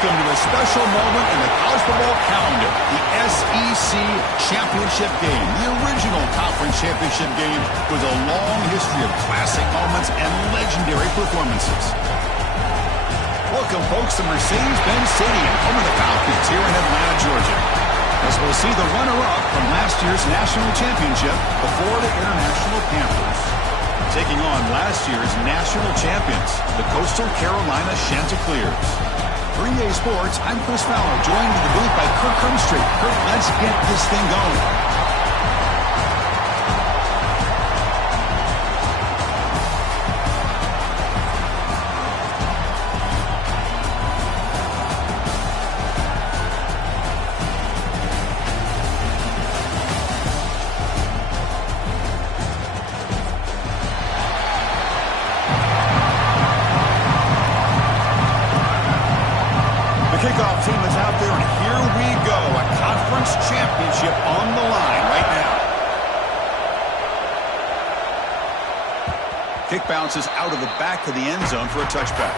Welcome to a special moment in the college football calendar, the SEC Championship Game, the original conference championship game with a long history of classic moments and legendary performances. Welcome, folks, to Mercedes-Benz Stadium, home of the Falcons here in Atlanta, Georgia, as we'll see the runner-up from last year's national championship, the Florida International Panthers, taking on last year's national champions, the Coastal Carolina Chanticleers. For EA Sports, I'm Chris Fowler, joined in the booth by Kirk Crumstreet. Kirk, let's get this thing going. Kickoff team is out there, and here we go. A conference championship on the line right now. Kick bounces out of the back of the end zone for a touchback.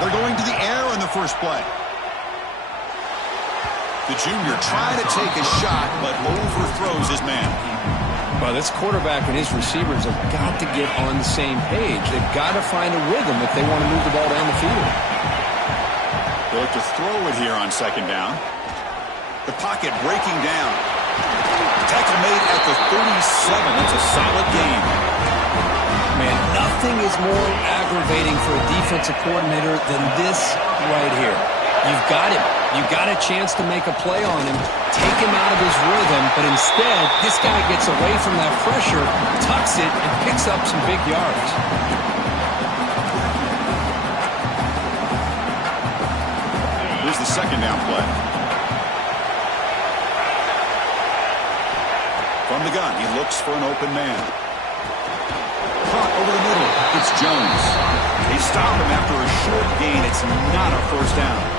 They're going to the air on the first play. The junior trying to take a shot, but overthrows his man. Well, this quarterback and his receivers have got to get on the same page. They've got to find a rhythm if they want to move the ball down the field. They look to throw it here on second down. The pocket breaking down. Tackle made at the 37. That's a solid gain. Man, nothing is more aggravating for a defensive coordinator than this right here. You've got him. You've got a chance to make a play on him, take him out of his rhythm, but instead, this guy gets away from that pressure, tucks it, and picks up some big yards. Here's the second down play. From the gun, he looks for an open man. Caught over the middle. It's Jones. They stop him after a short gain. It's not a first down.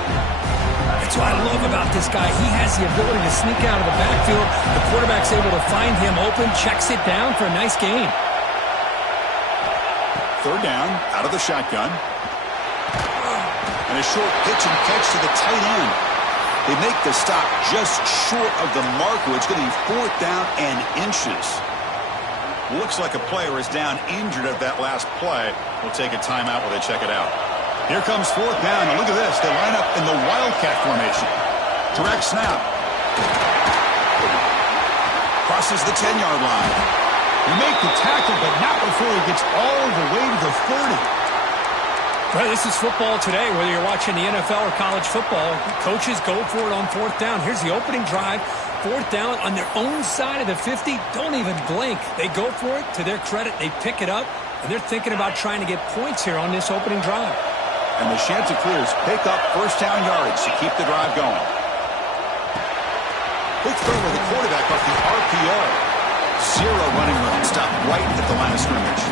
That's what I love about this guy. He has the ability to sneak out of the backfield. The quarterback's able to find him open, checks it down for a nice gain. Third down, out of the shotgun. And a short pitch and catch to the tight end. They make the stop just short of the marker. It's going to be fourth down and inches. Looks like a player is down injured at that last play. We'll take a timeout while they check it out. Here comes fourth down, and look at this. They line up in the Wildcat formation. Direct snap. Crosses the 10-yard line. He make the tackle, but not before he gets all the way to the 30. Well, this is football today, whether you're watching the NFL or college football. Coaches go for it on fourth down. Here's the opening drive. Fourth down on their own side of the 50. Don't even blink. They go for it. To their credit, they pick it up, and they're thinking about trying to get points here on this opening drive. And the Chanticleers pick up first down yardage to keep the drive going. Quick throw with the quarterback off the RPO. Zero running room. Stopped right at the line of scrimmage.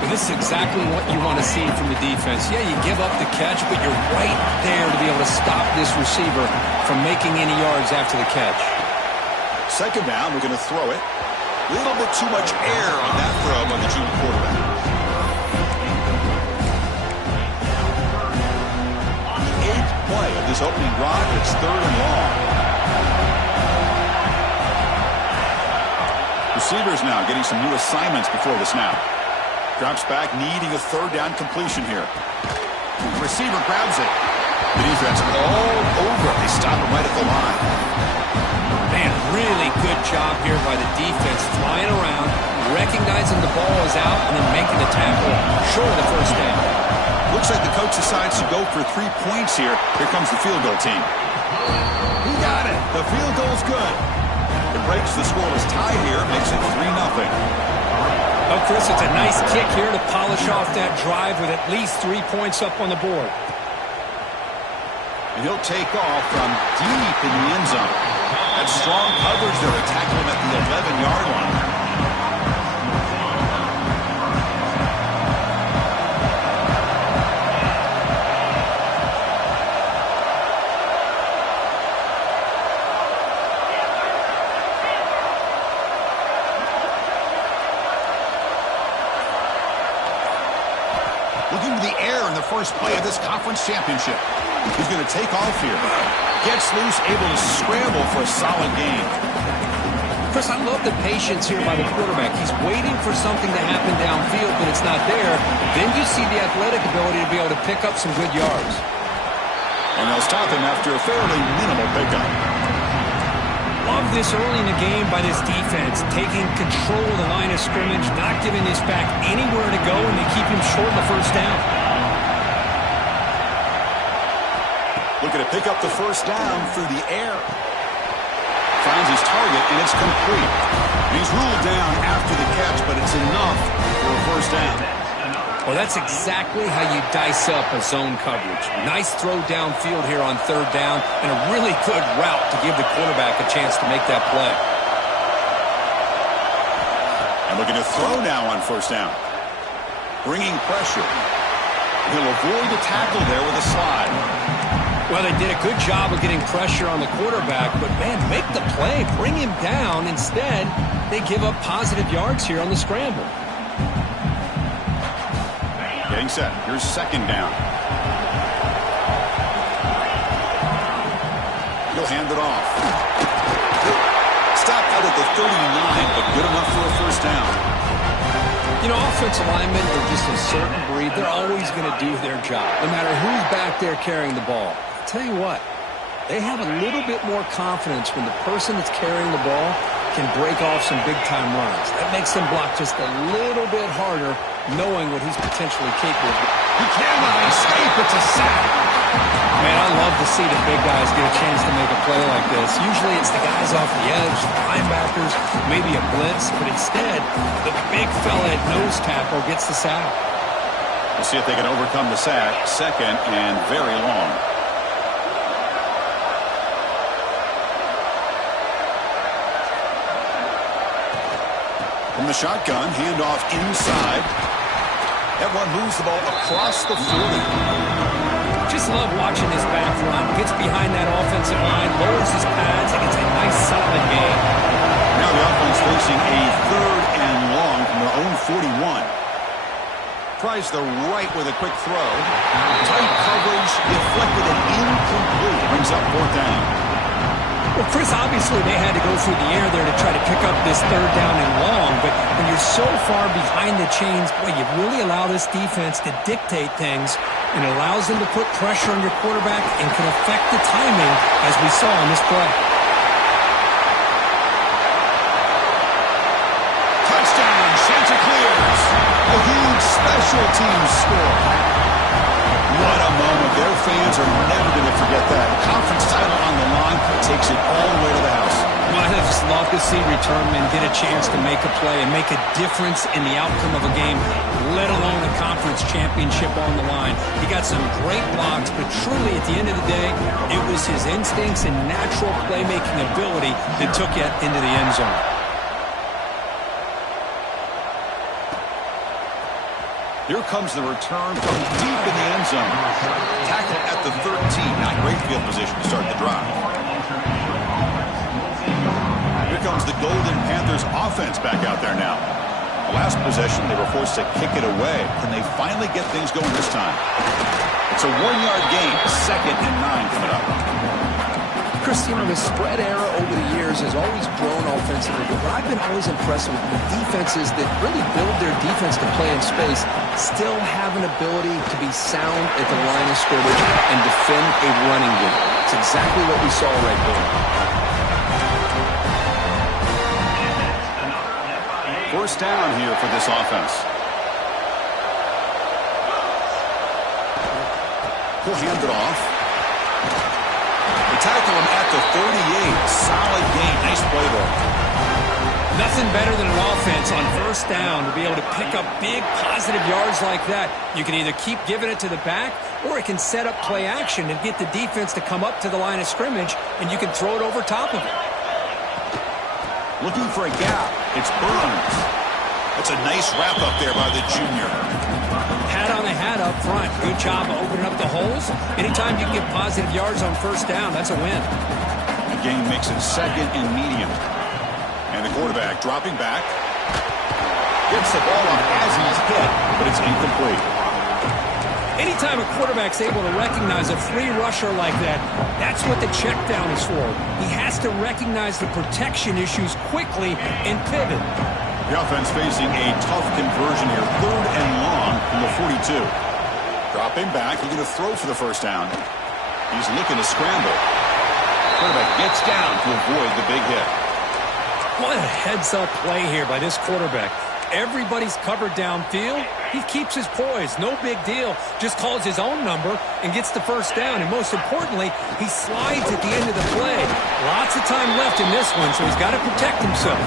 Well, this is exactly what you want to see from the defense. Yeah, you give up the catch, but you're right there to be able to stop this receiver from making any yards after the catch. Second down, we're going to throw it. A little bit too much air on that throw by the junior quarterback. Play of this opening drive. It's third and long. Receivers now getting some new assignments before the snap. Drops back, needing a third down completion here. Receiver grabs it. The defense all over. They stop him right at the line. Man, really good job here by the defense, flying around, recognizing the ball is out, and then making the tackle short of the first down. Looks like the coach decides to go for 3 points here. Here comes the field goal team. He got it. The field goal's good. It breaks the scoreless tie here, makes it 3-0. Oh, Chris, it's a nice kick here to polish off that drive with at least 3 points up on the board. And he'll take off from deep in the end zone. That's strong coverage there to tackle him at the 11-yard line. looking to the air in the first play of this conference championship. He's going to take off here. Gets loose, able to scramble for a solid gain. Chris, I love the patience here by the quarterback. He's waiting for something to happen downfield, but it's not there. Then you see the athletic ability to be able to pick up some good yards. And they'll stop him after a fairly minimal pickup. Love this early in the game by this defense, taking control of the line of scrimmage, not giving this back anywhere to go, and they keep him short of the first down. Looking to pick up the first down through the air. Finds his target, and it's complete. He's ruled down after the catch, but it's enough for a first down. Well, that's exactly how you dice up a zone coverage. Nice throw downfield here on third down, and a really good route to give the quarterback a chance to make that play. And looking to throw now on first down. Bringing pressure. He'll avoid the tackle there with a slide. Well, they did a good job of getting pressure on the quarterback, but, man, make the play, bring him down. Instead, they give up positive yards here on the scramble. Getting set. Here's second down. He'll hand it off. Stopped out at the 39, but good enough for a first down. You know, offensive linemen are just a certain breed. They're always going to do their job, no matter who's back there carrying the ball. Tell you what, they have a little bit more confidence when the person that's carrying the ball can break off some big-time runs. That makes them block just a little bit harder, knowing what he's potentially capable of. He cannot escape. It's a sack. Man, I love to see the big guys get a chance to make a play like this. Usually it's the guys off the edge, the linebackers, maybe a blitz, but instead, the big fella at nose tackle gets the sack. We'll see if they can overcome the sack. Second and very long. From the shotgun, handoff inside. That one moves the ball across the 40. Just love watching this back run. Gets behind that offensive line, lowers his pads, and gets a nice solid gain. Now the offense facing a third and long from their own 41. Tries the right with a quick throw. Tight coverage, deflected and incomplete. Brings up fourth down. Well, Chris, obviously they had to go through the air there to try to pick up this third down and long, but when you're so far behind the chains, boy, you really allow this defense to dictate things, and it allows them to put pressure on your quarterback and can affect the timing, as we saw in this play. Touchdown, Chanticleers. A huge special teams score. What a moment. Their fans are never going to forget that. Conference title on the line takes it all the way to the house. Well, I just love to see returnmen get a chance to make a play and make a difference in the outcome of a game, let alone a conference championship on the line. He got some great blocks, but truly at the end of the day, it was his instincts and natural playmaking ability that took it into the end zone. Here comes the return from deep in the end zone. Tackle at the 13. Not great field position to start the drive. Here comes the Golden Panthers offense back out there now. The last possession, they were forced to kick it away. Can they finally get things going this time? It's a 1-yard gain. Second and 9 coming up. Chris, you know, the spread era over the years has always grown offensively, but what I've been always impressed with defenses that really build their defense to play in space still have an ability to be sound at the line of scrimmage and defend a running game. It's exactly what we saw right there. First down here for this offense. He'll hand it off. Tackle him at the 38. Solid gain. Nice play there. Nothing better than an offense on first down to be able to pick up big positive yards like that. You can either keep giving it to the back, or it can set up play action and get the defense to come up to the line of scrimmage, and you can throw it over top of it. Looking for a gap. It's Burns. That's a nice wrap up there by the junior. Hat on the hat up front. Good job of opening up the holes. Anytime you can get positive yards on first down, that's a win. The game makes it second and medium. And the quarterback dropping back. Gets the ball off as he's hit, but it's incomplete. Anytime a quarterback's able to recognize a free rusher like that, that's what the check down is for. He has to recognize the protection issues quickly and pivot. The offense facing a tough conversion here. 3rd and long from the 42. Dropping back. He's going to throw for the first down. He's looking to scramble. Quarterback gets down to avoid the big hit. What a heads-up play here by this quarterback. Everybody's covered downfield. He keeps his poise. No big deal. Just calls his own number and gets the first down. And most importantly, he slides at the end of the play. Lots of time left in this one, so he's got to protect himself.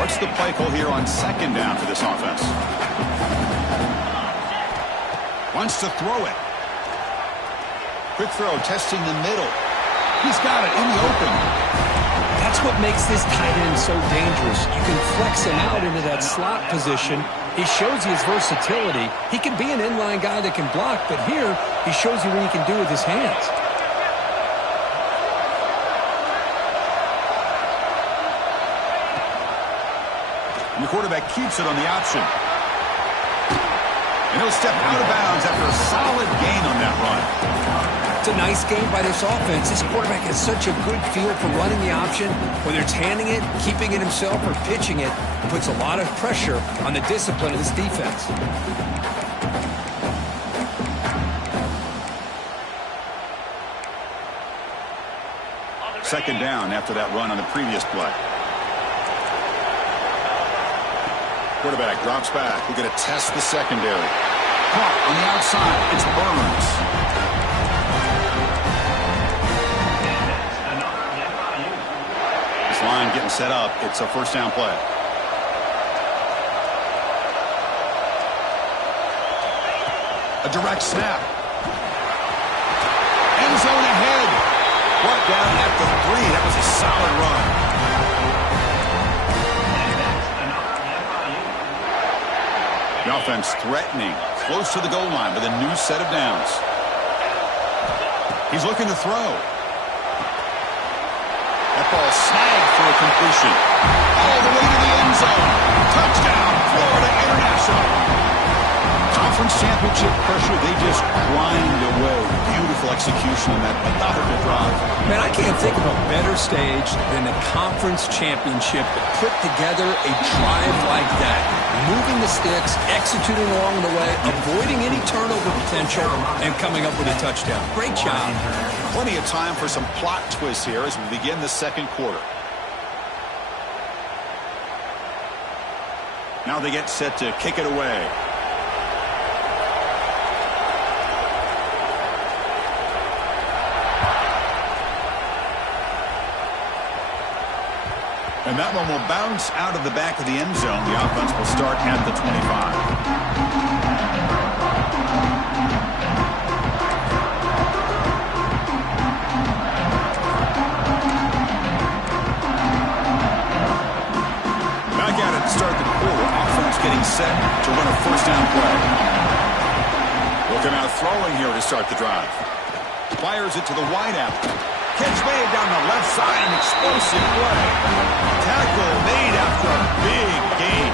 What's the play call here on 2nd down for this offense? Wants to throw it. Quick throw, testing the middle. He's got it in the open. That's what makes this tight end so dangerous. You can flex him out into that slot position. He shows you his versatility. He can be an inline guy that can block, but here he shows you what he can do with his hands. And the quarterback keeps it on the option. And he'll step out of bounds after a solid gain on that run. It's a nice game by this offense. This quarterback has such a good feel for running the option. Whether it's handing it, keeping it himself, or pitching it, it puts a lot of pressure on the discipline of this defense. Second down after that run on the previous play. Quarterback drops back. We're going to test the secondary. Caught on the outside. It's Burns. Line getting set up. It's a first down play. A direct snap. End zone ahead. Brought down at the 3. That was a solid run. The offense threatening. Close to the goal line with a new set of downs. He's looking to throw. That ball snagged for a completion. All the way to the end zone. Touchdown, Florida International. Conference championship pressure, they just grind away. Beautiful execution on that methodical drive. Man, I can't think of a better stage than the conference championship to put together a drive like that. Moving the sticks, executing along the way, avoiding any turnover potential, and coming up with a touchdown. Great job. Plenty of time for some plot twists here as we begin the second quarter. Now they get set to kick it away. And that one will bounce out of the back of the end zone. The offense will start at the 25. Back at it to start the quarter. Offense getting set to run a first down play. Looking out throwing here to start the drive. Fires it to the wideout. Catch made down the left side, an explosive play. Tackle made after a big gain.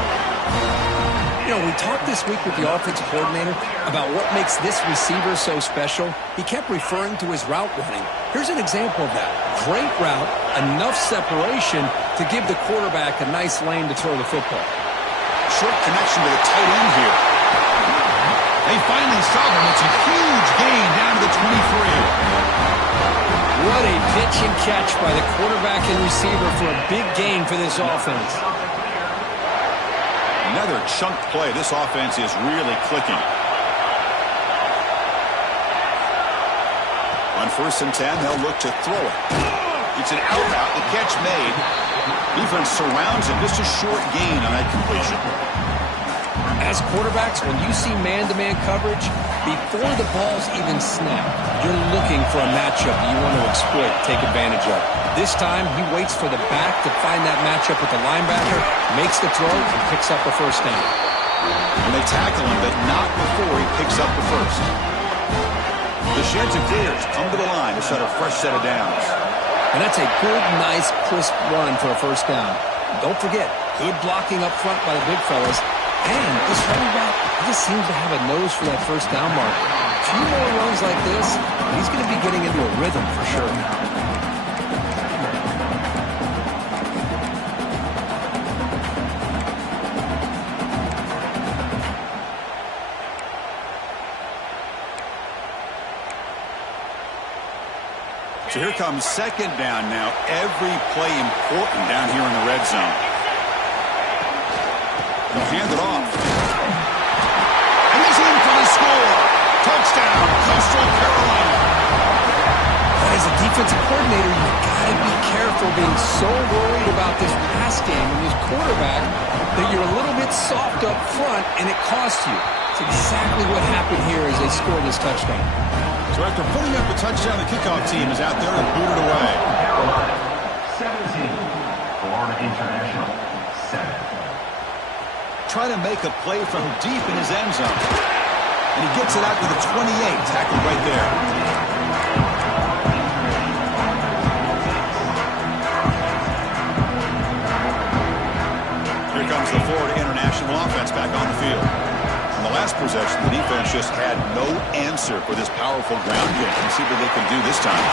You know, we talked this week with the offensive coordinator about what makes this receiver so special. He kept referring to his route running. Here's an example of that. Great route, enough separation to give the quarterback a nice lane to throw the football. Short connection to the tight end here. They finally saw him. It's a huge gain down to the 23. What a pitch and catch by the quarterback and receiver for a big gain for this offense. Another chunk play. This offense is really clicking. On 1st and 10, they'll look to throw it. It's an out route. The catch made. Defense surrounds him. Just a short gain on that completion. As quarterbacks, when you see man-to-man coverage, before the ball's even snapped, you're looking for a matchup you want to exploit, take advantage of. This time, he waits for the back to find that matchup with the linebacker, makes the throw, and picks up the first down. And they tackle him, but not before he picks up the first. The Sheds and Clears come to the line to set a fresh set of downs. And that's a good, nice, crisp run for a first down. Don't forget, Good blocking up front by the big fellas. And this running back just seems to have a nose for that first down mark. A few more runs like this, he's going to be getting into a rhythm for sure. So here comes second down now. Every play important down here in the red zone. They'll hand it off. And he's in for the score. Touchdown, Coastal Carolina. As a defensive coordinator, you've got to be careful being so worried about this pass game and this quarterback that you're a little bit soft up front and it costs you. It's exactly what happened here as they scored this touchdown. So after putting up a touchdown, the kickoff team is out there and booted away. 17, Florida International, 7. Try to make a play from deep in his end zone. And he gets it out to the 28, tackled right there. Here comes the Florida International offense back on the field. In the last possession, the defense just had no answer for this powerful ground game. Let's see what they can do this time.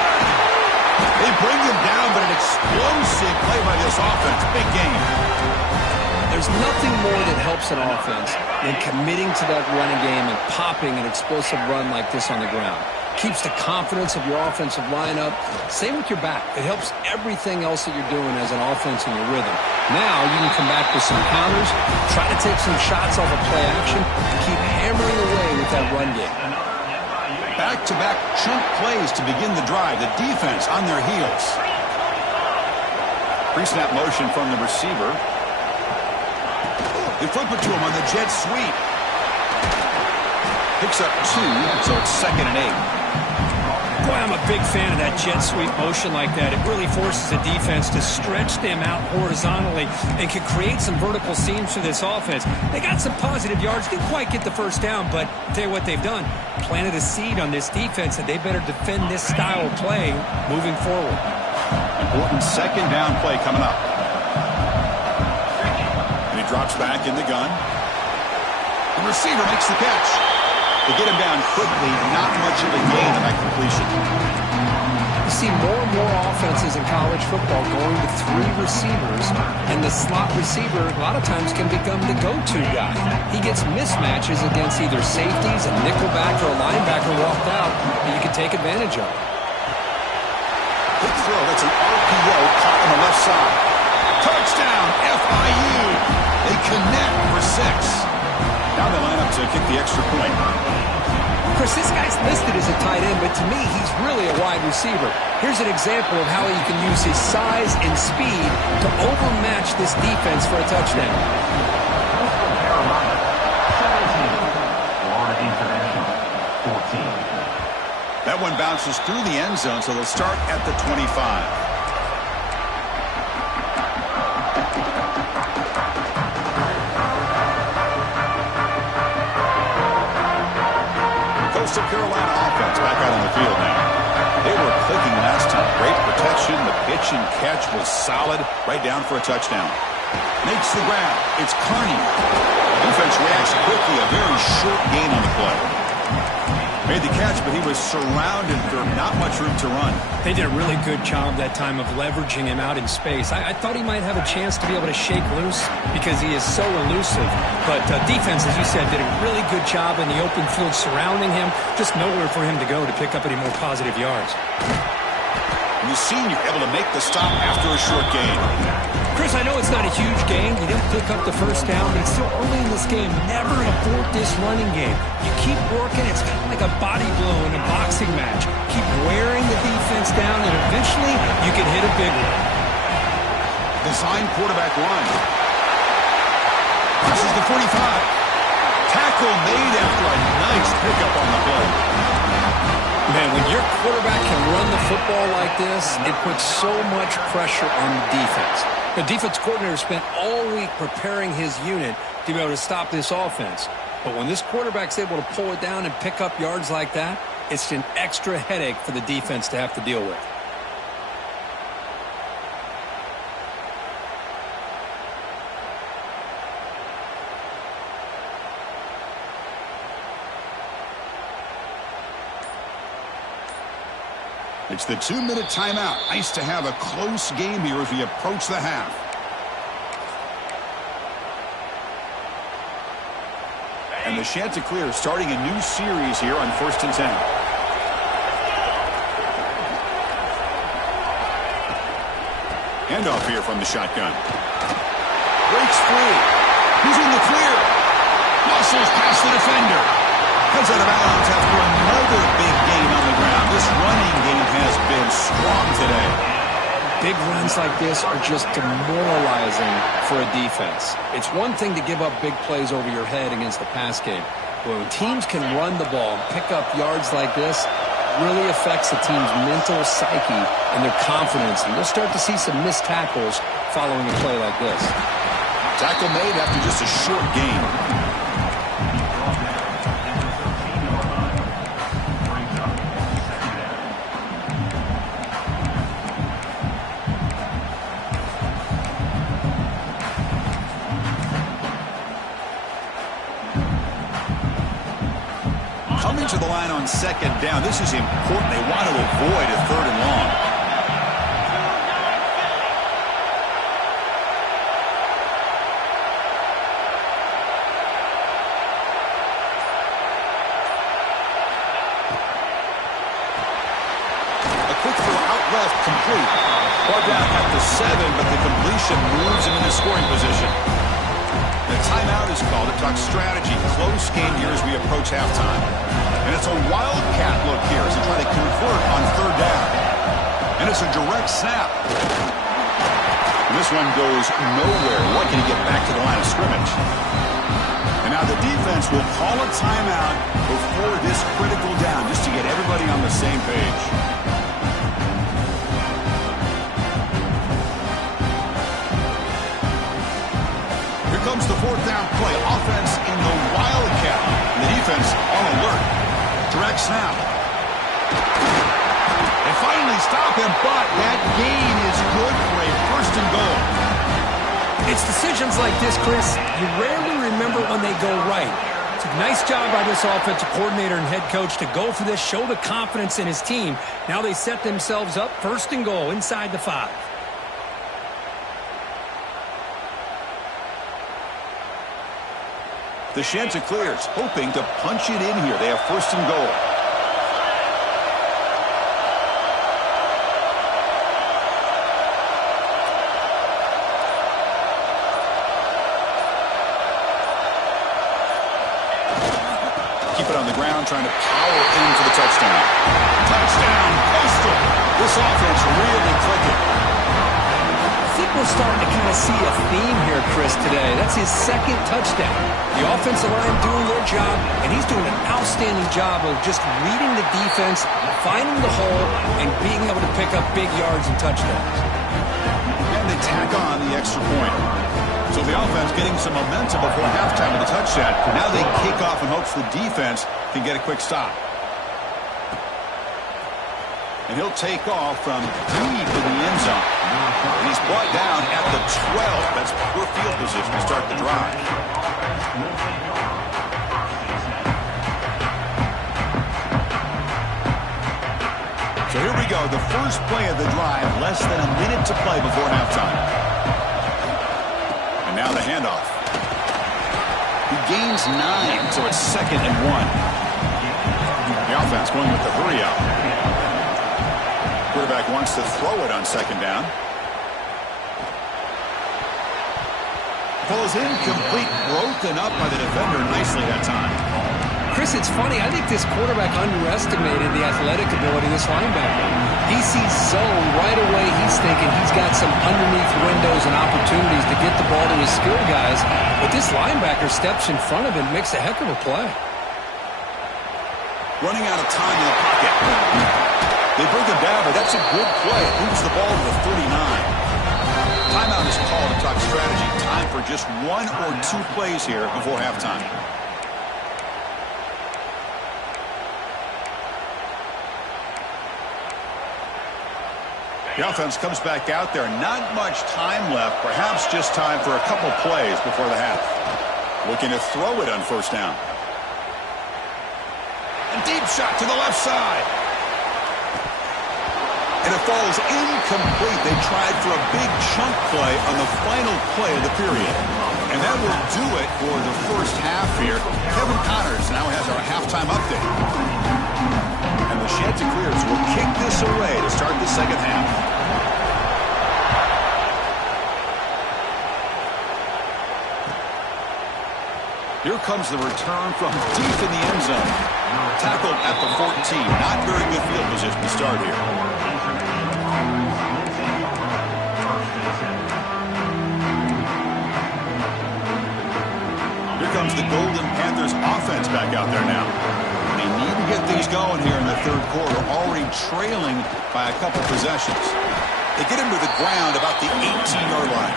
They bring them down, but an explosive play by this offense. Big game. There's nothing more that helps an offense than committing to that running game and popping an explosive run like this on the ground. Keeps the confidence of your offensive lineup. Same with your back. It helps everything else that you're doing as an offense in your rhythm. Now you can come back with some counters, try to take some shots off of play action, and keep hammering away with that run game. Back-to-back chunk plays to begin the drive. The defense on their heels. Pre-snap motion from the receiver. They flip it to him on the jet sweep. Picks up 2, so it's 2nd and 8. Boy, I'm a big fan of that jet sweep motion like that. It really forces the defense to stretch them out horizontally and can create some vertical seams for this offense. They got some positive yards. Didn't quite get the first down, but I'll tell you what they've done. Planted a seed on this defense, and they better defend this style of play moving forward. Important second down play coming up. And he drops back in the gun. The receiver makes the catch. They get him down quickly, not much of a gain on that completion. You see more and more offenses in college football going to 3 receivers, and the slot receiver a lot of times can become the go-to guy. He gets mismatches against either safeties, a nickelback, or a linebacker walked out, and you can take advantage of it. Quick throw, that's an RPO caught on the left side. Touchdown, FIU. They connect for 6. Now they line up to kick the extra point. Chris, this guy's listed as a tight end, but to me, he's really a wide receiver. Here's an example of how he can use his size and speed to overmatch this defense for a touchdown. Carolina, 17, Florida International, 14. That one bounces through the end zone, so they'll start at the 25. Coastal Carolina offense back out on the field now. They were clicking last time. Great protection. The pitch and catch was solid. Right down for a touchdown. Makes the grab. It's Carney. The defense reacts quickly. A very short gain on the play. Made the catch, but he was surrounded for not much room to run. They did a really good job that time of leveraging him out in space. I thought he might have a chance to be able to shake loose because he is so elusive. But defense, as you said, did a really good job in the open field surrounding him. Just nowhere for him to go to pick up any more positive yards. The senior able to make the stop after a short gain. Chris, I know it's not a huge gain. You didn't pick up the first down, but it's still early in this game. Never abort this running game. You keep working. It's kind of like a body blow in a boxing match. Keep wearing the defense down, and eventually you can hit a big one. Design quarterback run. This is the 45. Tackle made after a nice pickup on the play. Man, when your quarterback can run the football like this, it puts so much pressure on the defense. The defense coordinator spent all week preparing his unit to be able to stop this offense. But when this quarterback's able to pull it down and pick up yards like that, it's an extra headache for the defense to have to deal with. It's the 2-minute timeout. Nice to have a close game here as we approach the half. And the Chanticleer starting a new series here on 1st and 10. Handoff here from the shotgun. Breaks free. He's in the clear. Muscles past the defender. Heads out of bounds after another big gain on the ground. This running game has been strong today. Big runs like this are just demoralizing for a defense. It's one thing to give up big plays over your head against the pass game. But when teams can run the ball and pick up yards like this, it really affects the team's mental psyche and their confidence. And you'll start to see some missed tackles following a play like this. Tackle made after just a short gain. Coming to the line on 2nd down. This is important. They want to avoid a 3rd and long. A quick throw out left, complete. Brought down at the 7, but the completion moves him into scoring position. The timeout is called to talk strategy. Close game here as we approach halftime. And it's a wildcat look here as they try to convert on 3rd down. And it's a direct snap. And this one goes nowhere. Lucky to get back to the line of scrimmage. And now the defense will call a timeout before this critical down just to get everybody on the same page. Comes the 4th down play. Offense in the wildcat. And the defense on alert. Direct snap. They finally stop him, but that gain is good for a 1st and goal. It's decisions like this, Chris, you rarely remember when they go right. It's a nice job by this offensive coordinator and head coach to go for this, show the confidence in his team. Now they set themselves up 1st and goal inside the 5. The Chanticleers hoping to punch it in here. They have 1st and goal. Keep it on the ground, trying to power into the touchdown. Touchdown, Coastal. This offense really clicking. I think we're starting to kind of see a theme here, Chris, today. That's his 2nd touchdown. The offensive line doing their job, and he's doing an outstanding job of just reading the defense, finding the hole, and being able to pick up big yards and touchdowns. And they tack on the extra point. So the offense getting some momentum before halftime with a touchdown. Now they kick off in hopes the defense can get a quick stop. And he'll take off from deep in the end zone. And he's brought down at the 12. That's poor field position to start the drive. So here we go. The first play of the drive. Less than a minute to play before halftime. And now the handoff. He gains 9, so it's 2nd and 1. The offense going with the hurry out. Quarterback wants to throw it on 2nd down. Falls incomplete, broken up by the defender nicely that time. Chris, it's funny. I think this quarterback underestimated the athletic ability of this linebacker. He sees zone right away. He's thinking he's got some underneath windows and opportunities to get the ball to his skill guys. But this linebacker steps in front of him, makes a heck of a play. Running out of time in the pocket. They bring him down, but that's a good play. Moves the ball to the 39. Timeout is called to talk strategy. Time for just 1 or 2 plays here before halftime. The offense comes back out there. Not much time left. Perhaps just time for a couple plays before the half. Looking to throw it on 1st down. A deep shot to the left side. And it falls incomplete. They tried for a big chunk play on the final play of the period. And that will do it for the first half here. Kevin Connors now has our halftime update. And the Chanticleers will kick this away to start the second half. Here comes the return from deep in the end zone. Tackled at the 14. Not very good field position to start here. Here comes the Golden Panthers offense back out there now. They need to get things going here in the third quarter, already trailing by a couple possessions. They get him to the ground about the 18-yard line.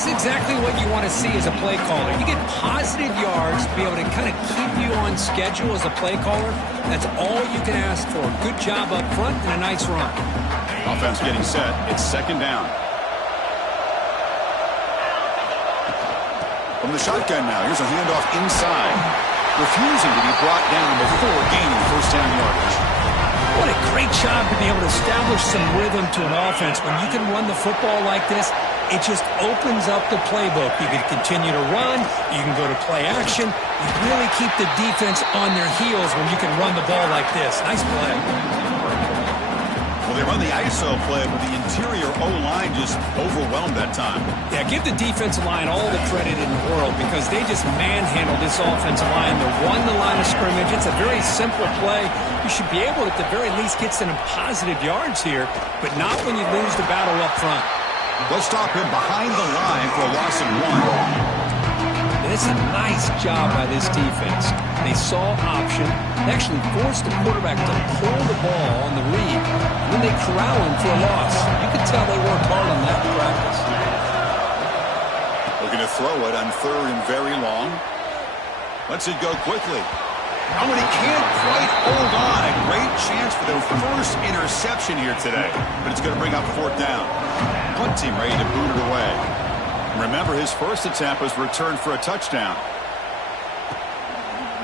It's exactly what you want to see as a play caller. You get positive yards to be able to kind of keep you on schedule as a play caller. That's all you can ask for. Good job up front and a nice run. Offense getting set. It's second down. From the shotgun now, here's a handoff inside. Refusing to be brought down before gaining first down yardage. What a great job to be able to establish some rhythm to an offense. When you can run the football like this, it just opens up the playbook. You can continue to run. You can go to play action. You really keep the defense on their heels when you can run the ball like this. Nice play. Well, they run the ISO play, but the interior O-line just overwhelmed that time. Yeah, give the defensive line all the credit in the world because they just manhandled this offensive line. They won the line of scrimmage. It's a very simple play. You should be able to, at the very least, get some positive yards here, but not when you lose the battle up front. They'll stop him behind the line for a loss of 1. And it's a nice job by this defense. They saw option. They actually forced the quarterback to pull the ball on the read. And then they corral him for a loss. You can tell they worked hard on that in practice. Looking to throw it on third and very long. Lets it go quickly. Oh, and he can't quite hold on. A great chance for their first interception here today. But it's going to bring up fourth down. Punt team ready to boot it away. And remember, his first attempt was returned for a touchdown.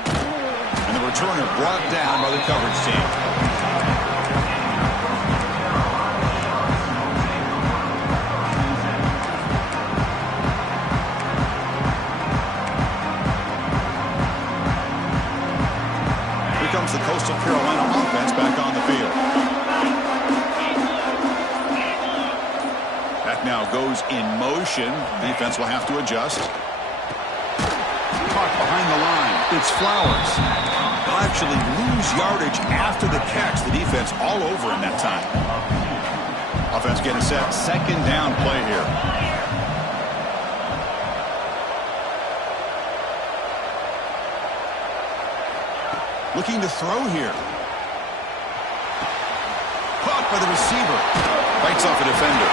And the returner brought down by the coverage team. The Coastal Carolina offense back on the field. That now goes in motion. Defense will have to adjust. Caught behind the line. It's Flowers. They'll actually lose yardage after the catch. The defense all over him that time. Offense getting set. Second down play here. Looking to throw here. Caught by the receiver. Bites off a defender.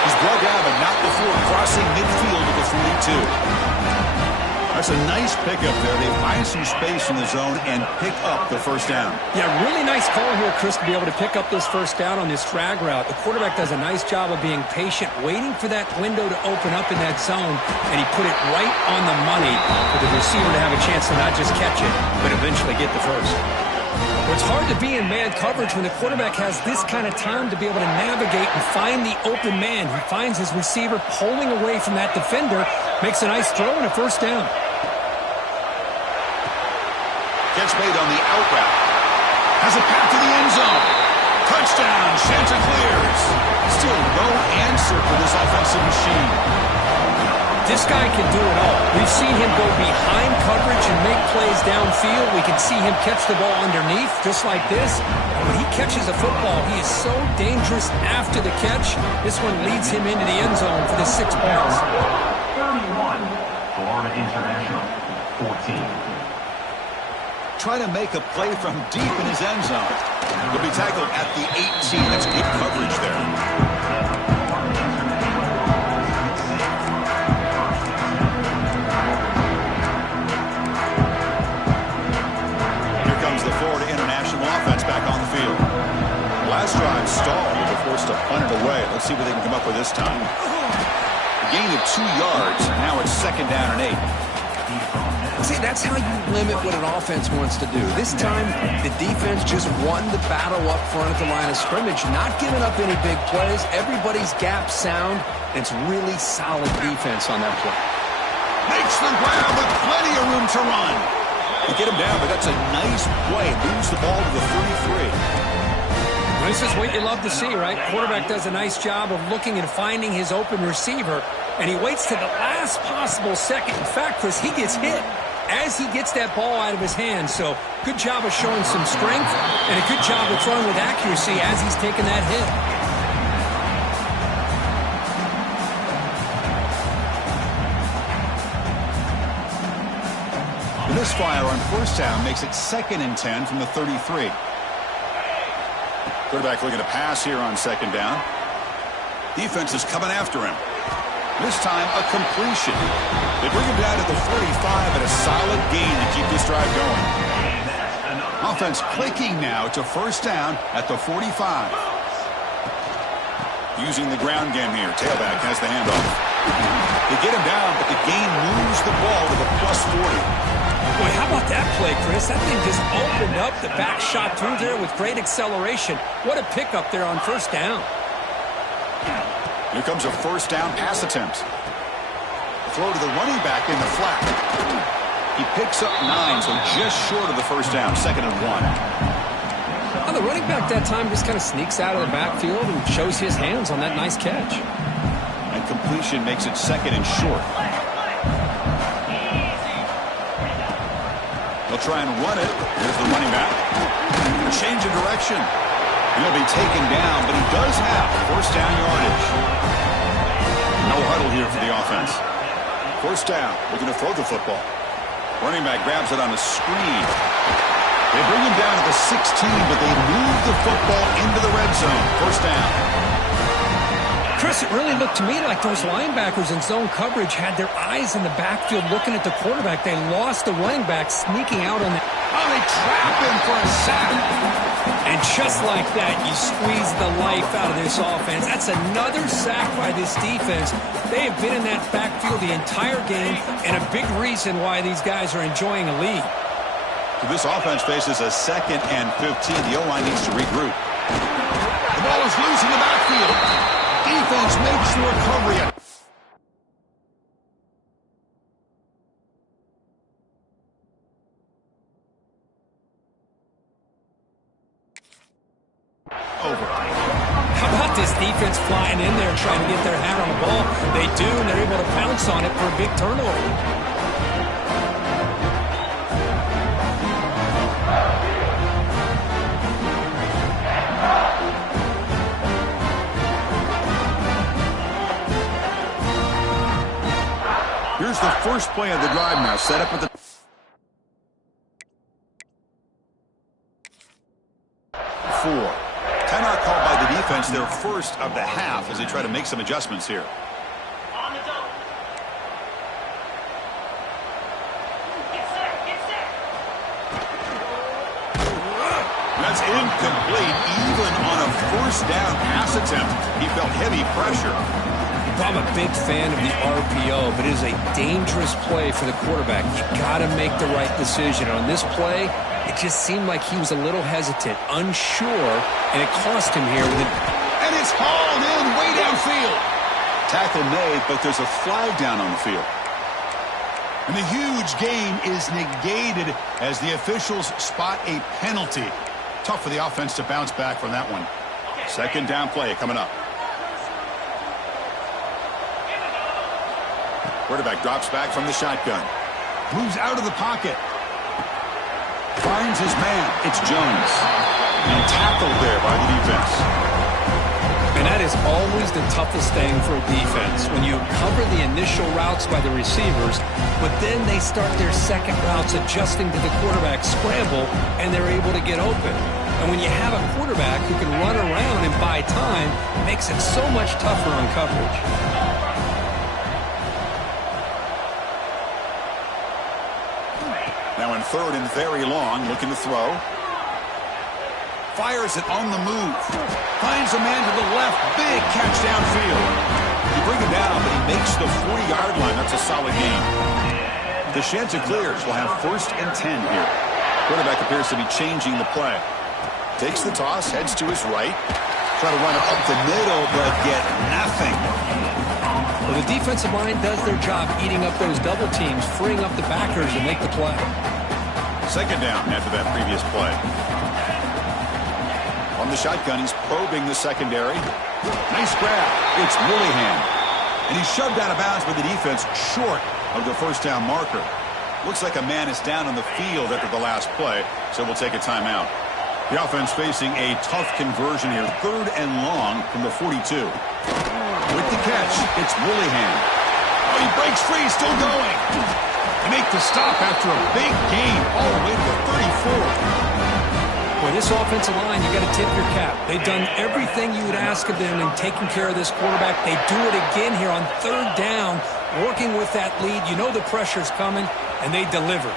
He's brought down, but not before crossing midfield at the 42. That's a nice pickup there. They find some space in the zone and pick up the first down. Yeah, really nice call here, Chris, to be able to pick up this first down on this drag route. The quarterback does a nice job of being patient, waiting for that window to open up in that zone, and he put it right on the money for the receiver to have a chance to not just catch it, but eventually get the first. Well, it's hard to be in man coverage when the quarterback has this kind of time to be able to navigate and find the open man. He finds his receiver pulling away from that defender, makes a nice throw and a first down. Catch made on the out route. Has a path to the end zone. Touchdown, Chanticleers. Still no answer for this offensive machine. This guy can do it all. We've seen him go behind coverage and make plays downfield. We can see him catch the ball underneath, just like this. And when he catches a football, he is so dangerous after the catch. This one leads him into the end zone for the 6 points. 31, Florida International, 14. Trying to make a play from deep in his end zone. He'll be tackled at the 18. That's good coverage there. Here comes the Florida International offense back on the field. Last drive stalled. They were forced to punt it away. Let's see what they can come up with this time. A gain of 2 yards. Now it's second down and 8. See, that's how you limit what an offense wants to do. This time, the defense just won the battle up front at the line of scrimmage, not giving up any big plays. Everybody's gap sound. It's really solid defense on that play. Makes the grab with plenty of room to run. You get him down, but that's a nice play. Moves the ball to the 33. This is what you love to see, right? Quarterback does a nice job of looking and finding his open receiver, and he waits to the last possible second. In fact, Chris, he gets hit as he gets that ball out of his hands. So good job of showing some strength and a good job of throwing with accuracy as he's taking that hit. The misfire on first down makes it 2nd and 10 from the 33. Quarterback looking to pass here on 2nd down. Defense is coming after him. This time, a completion. They bring him down to the 45 and a solid gain to keep this drive going. Offense clicking now to first down at the 45. Using the ground game here. Tailback has the handoff. They get him down, but the gain moves the ball to the plus 40. Boy, how about that play, Chris? That thing just opened up. The back shot through there with great acceleration. What a pickup there on first down. Here comes a first down pass attempt. Throw to the running back in the flat. He picks up 9, so just short of the first down, 2nd and 1. Well, the running back that time just kind of sneaks out of the backfield and shows his hands on that nice catch. And completion makes it 2nd and short. They'll try and run it. Here's the running back. Change of direction. He'll be taken down, but he does have first down yardage. No huddle here for the offense. First down, looking to throw the football. Running back grabs it on a screen. They bring him down to the 16, but they move the football into the red zone. First down. Chris, it really looked to me like those linebackers in zone coverage had their eyes in the backfield looking at the quarterback. They lost the running back sneaking out on the... Oh, they trap him for a sack. And just like that, you squeeze the life out of this offense. That's another sack by this defense. They have been in that backfield the entire game, and a big reason why these guys are enjoying a lead. So this offense faces a 2nd and 15. The O-line needs to regroup. The ball is loose in the backfield. Defense makes the recovery. Over. How about this defense flying in there trying to get their hand on the ball? They do, and they're able to pounce on it for a big turnover. Here's the first play of the drive now, set up at the 4. Timeout called by the defense, their first of the half, as they try to make some adjustments here. That's incomplete. Even on a first down pass attempt, he felt heavy pressure. I'm a big fan of the RPO, but it is a dangerous play for the quarterback. You got to make the right decision. On this play, it just seemed like he was a little hesitant, unsure, and it cost him here. And it's hauled in way downfield. Tackle made, but there's a flag down on the field. And the huge gain is negated as the officials spot a penalty. Tough for the offense to bounce back from that one. 2nd down play coming up. Quarterback drops back from the shotgun. Moves out of the pocket. Finds his man. It's Jones. And tackled there by the defense. And that is always the toughest thing for a defense. When you cover the initial routes by the receivers, but then they start their second routes adjusting to the quarterback scramble, and they're able to get open. And when you have a quarterback who can run around and buy time, it makes it so much tougher on coverage. Now in 3rd and very long, looking to throw. Fires it on the move. Finds a man to the left. Big catch downfield. You bring him down, but he makes the 40-yard line. That's a solid gain. The Chanticleers will have 1st and 10 here. Quarterback appears to be changing the play. Takes the toss, heads to his right. Try to run it up the middle, but get nothing. Well, the defensive line does their job eating up those double teams, freeing up the backers to make the play. 2nd down after that previous play. On the shotgun, he's probing the secondary. Nice grab. It's Willingham. And he's shoved out of bounds with the defense short of the 1st down marker. Looks like a man is down on the field after the last play, so we'll take a timeout. The offense facing a tough conversion here. 3rd and long from the 42. With the catch, it's Willingham. Oh, he breaks free, still going. They make the stop after a big gain all the way to the 34. Boy, this offensive line, you got to tip your cap. They've done everything you would ask of them in taking care of this quarterback. They do it again here on 3rd down, working with that lead. You know the pressure's coming, and they deliver.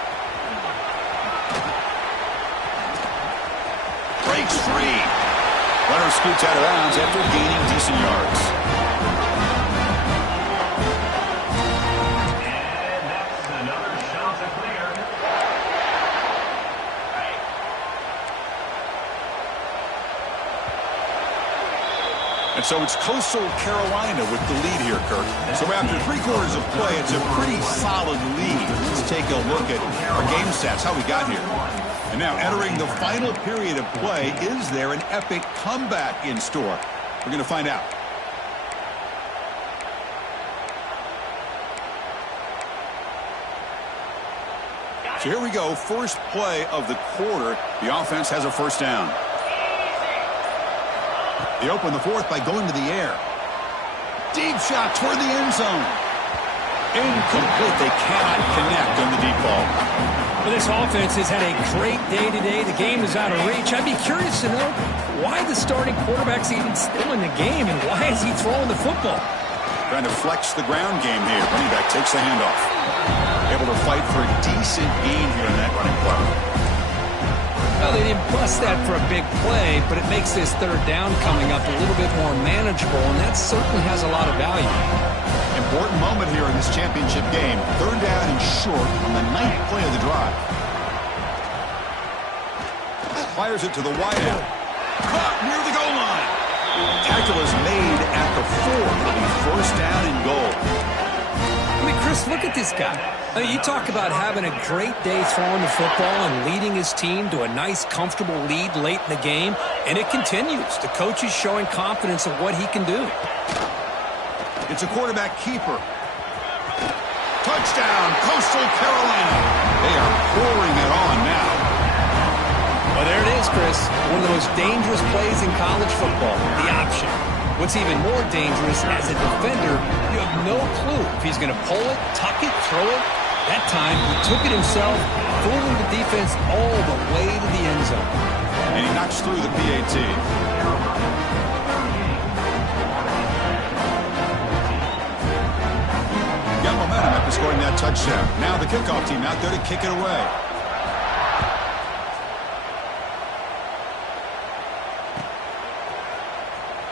Breaks free. Runner scoots out of bounds after gaining decent yards. And that's another shot to clear. And so it's Coastal Carolina with the lead here, Kirk. So after 3/4 of play, it's a pretty solid lead. Let's take a look at our game stats, how we got here. And now entering the final period of play, is there an epic comeback in store? We're going to find out. So here we go, first play of the quarter. The offense has a 1st down. They open the 4th by going to the air. Deep shot toward the end zone. Incomplete. They cannot connect on the deep ball. Well, this offense has had a great day today. The game is out of reach. I'd be curious to know why the starting quarterback's even still in the game and why is he throwing the football? Trying to flex the ground game here. Running back takes the handoff. Able to fight for a decent gain here in that running play. Well, they didn't bust that for a big play, but it makes this 3rd down coming up a little bit more manageable, and that certainly has a lot of value. Important moment here in this championship game. 3rd down and short on the 9th play of the drive. Fires it to the wideout. Caught near the goal line. Tackle is made at the 4. It'll be 1st down and goal. I mean, Chris, look at this guy. I mean, you talk about having a great day throwing the football and leading his team to a nice, comfortable lead late in the game, and it continues. The coach is showing confidence of what he can do. It's a quarterback keeper. Touchdown, Coastal Carolina. They are pouring it on now. Well, there it is, Chris. One of the most dangerous plays in college football, the option. What's even more dangerous, as a defender, you have no clue if he's going to pull it, tuck it, throw it. That time, he took it himself, fooling the defense all the way to the end zone. And he knocks through the PAT. Got momentum after scoring that touchdown. Now the kickoff team out there to kick it away.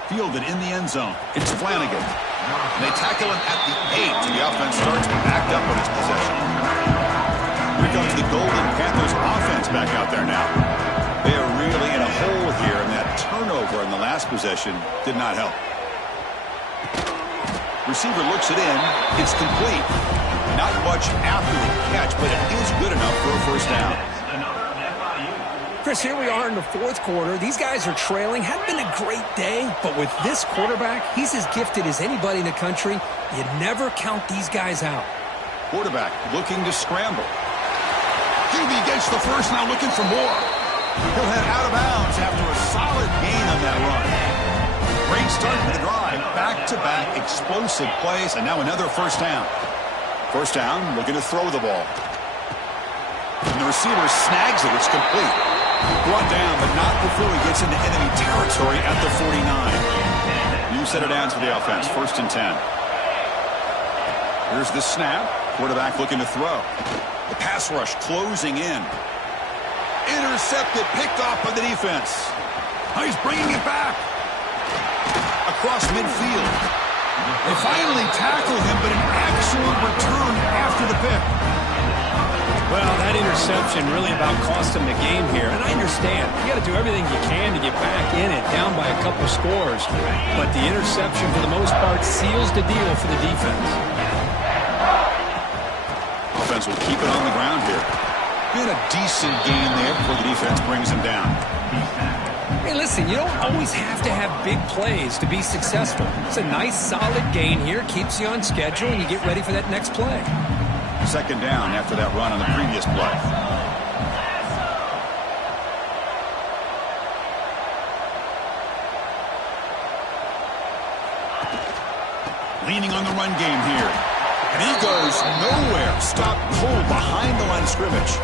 Fielded in the end zone. It's Flanagan. And they tackle him at the 8. The offense starts backed up on his possession. Here comes the Golden Panthers offense back out there now. They are really in a hole here, and that turnover in the last possession did not help. Receiver looks it in. It's complete. Not much after the catch, but it is good enough for a 1st down. Chris, here we are in the 4th quarter. These guys are trailing. Hadn't been a great day, but with this quarterback, he's as gifted as anybody in the country. You never count these guys out. Quarterback looking to scramble. QB gets the 1st, now looking for more. He'll head out of bounds after a solid gain on that run. Great start for the drive. Back-to-back explosive plays, and now another 1st down. 1st down, looking to throw the ball. And the receiver snags it. It's complete. Brought down, but not before he gets into enemy territory at the 49. New set of downs for the offense. 1st and 10. Here's the snap. Quarterback looking to throw. The pass rush closing in. Intercepted, picked off by the defense. Oh, he's bringing it back. Across midfield. They finally tackle him, but an excellent return after the pick. interception really about costing the game here. And I understand. You got to do everything you can to get back in it, down by a couple scores. But the interception, for the most part, seals the deal for the defense. Offense will keep it on the ground here. Been a decent gain there before the defense brings him down. Hey, listen, you don't always have to have big plays to be successful. It's a nice, solid gain here. Keeps you on schedule, and you get ready for that next play. Second down after that run on the previous play. Leaning on the run game here. And he goes nowhere. Stopped cold behind the line of scrimmage.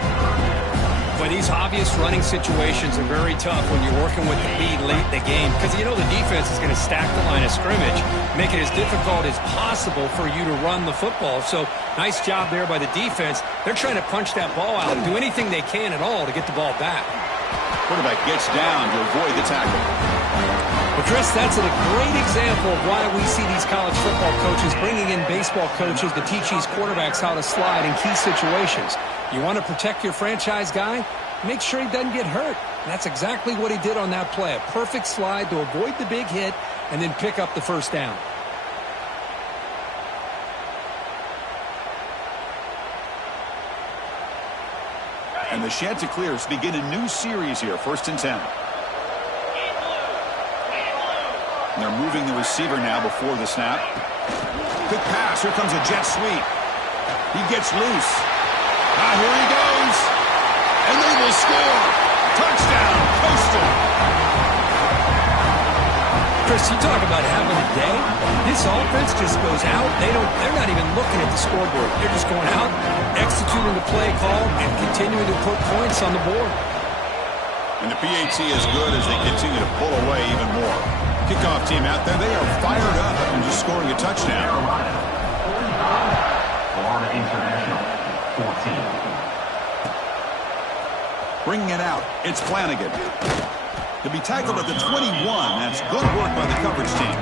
But these obvious running situations are very tough when you're working with the lead late in the game, because you know the defense is going to stack the line of scrimmage, make it as difficult as possible for you to run the football. So nice job there by the defense. They're trying to punch that ball out and do anything they can at all to get the ball back. Quarterback gets down to avoid the tackle. Well, Chris, that's a great example of why we see these college football coaches bringing in baseball coaches to teach these quarterbacks how to slide in key situations. You want to protect your franchise guy? Make sure he doesn't get hurt. And that's exactly what he did on that play. A perfect slide to avoid the big hit and then pick up the first down. And the Ncaa26 begin a new series here, 1st and 10. And they're moving the receiver now before the snap. Quick pass. Here comes a jet sweep. He gets loose. Here he goes. And they will score. Touchdown, Coastal. Chris, you talk about having a day. This offense just goes out. They're not even looking at the scoreboard. They're just going out, executing the play call, and continuing to put points on the board. And the PAT is good as they continue to pull away even more. Kickoff team out there, they are fired up and just scoring a touchdown. Florida International, 14. Bringing it out, it's Flanagan. To be tackled at the 21, that's good work by the coverage team.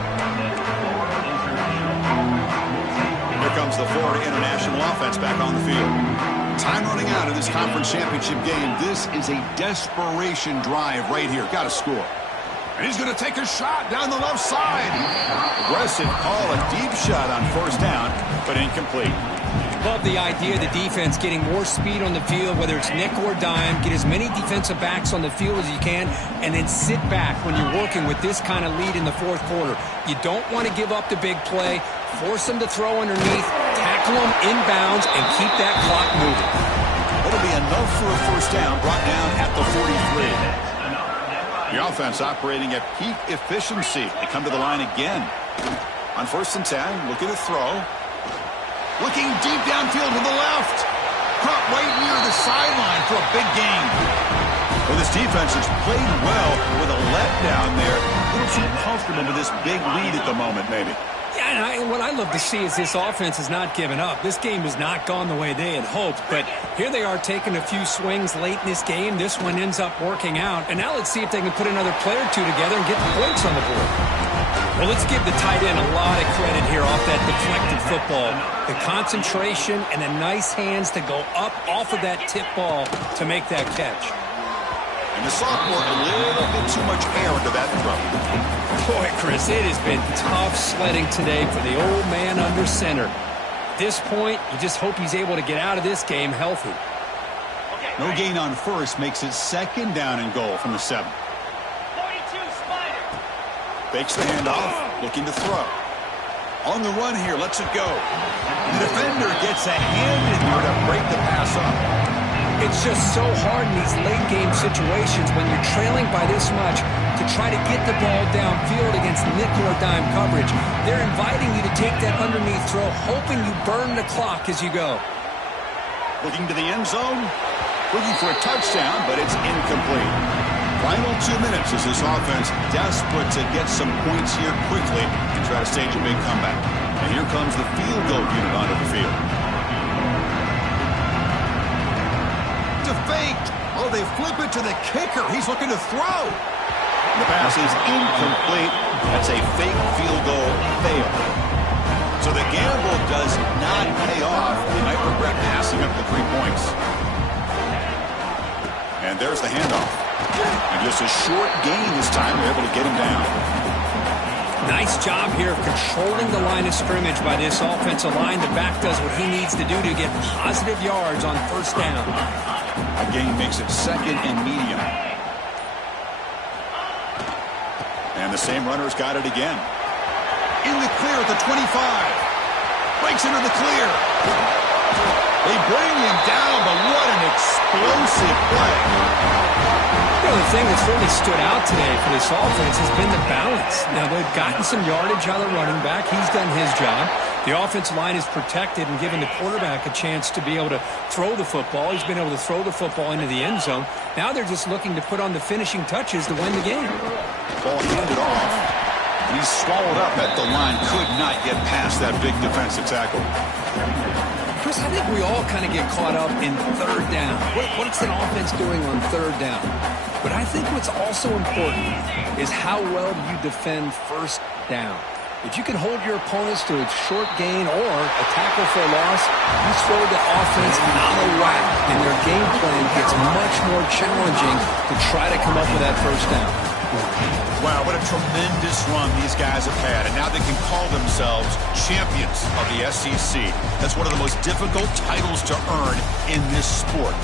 Here comes the Florida International offense back on the field. Time running out in this conference championship game. This is a desperation drive right here. Got to score. And he's going to take a shot down the left side. Aggressive call, a deep shot on 1st down, but incomplete. Love the idea of the defense getting more speed on the field, whether it's nickel or dime. Get as many defensive backs on the field as you can, and then sit back when you're working with this kind of lead in the 4th quarter. You don't want to give up the big play. Force them to throw underneath, tackle them inbounds, and keep that clock moving. It'll be enough for a 1st down, brought down at the 43. The offense operating at peak efficiency. They come to the line again. On 1st and 10, looking to throw. Looking deep downfield to the left. Caught right near the sideline for a big gain. Well, this defense has played well with a letdown there. A little too comfortable with this big lead at the moment, maybe. Yeah, and what I love to see is this offense has not given up. This game has not gone the way they had hoped, but here they are taking a few swings late in this game. This one ends up working out, and now let's see if they can put another play or two together and get the points on the board. Well, let's give the tight end a lot of credit here off that deflected football. The concentration and the nice hands to go up off of that tip ball to make that catch. And the sophomore, a little bit too much air into that throw. Boy, Chris, it has been tough sledding today for the old man under center. At this point, you just hope he's able to get out of this game healthy. No gain on 1st makes it 2nd down and goal from the 7. Fakes the handoff, looking to throw. On the run here, lets it go. The defender gets a hand in there to break the pass up. It's just so hard in these late game situations when you're trailing by this much to try to get the ball downfield against nickel or dime coverage. They're inviting you to take that underneath throw, hoping you burn the clock as you go. Looking to the end zone, looking for a touchdown, but it's incomplete. Final 2 minutes as this offense desperate to get some points here quickly and try to stage a big comeback. And here comes the field goal unit onto the field. To fake. Oh, they flip it to the kicker. He's looking to throw. The pass is incomplete. That's a fake field goal fail. So the gamble does not pay off. They might regret passing up the 3 points. there's the handoff. And just a short gain this time. They're able to get him down. Nice job here of controlling the line of scrimmage by this offensive line. The back does what he needs to do to get positive yards on first down. A gain makes it second and medium. And the same runner's got it again. In the clear at the 25. Breaks into the clear. They bring him down, but what an explosive play. You know, the thing that's really stood out today for this offense has been the balance. Now, they've gotten some yardage out of the running back. He's done his job. The offensive line is protected and given the quarterback a chance to be able to throw the football. He's been able to throw the football into the end zone. Now they're just looking to put on the finishing touches to win the game. Ball handed off. He's swallowed up at the line. Could not get past that big defensive tackle. Chris, I think we all kind of get caught up in third down. What's the offense doing on third down? But I think what's also important is how well you defend first down. If you can hold your opponents to a short gain or a tackle for a loss, you throw the offense out of whack, and their game plan gets much more challenging to try to come up with that first down. Wow, what a tremendous run these guys have had, and now they can call themselves champions of the SEC. That's one of the most difficult titles to earn in this sport.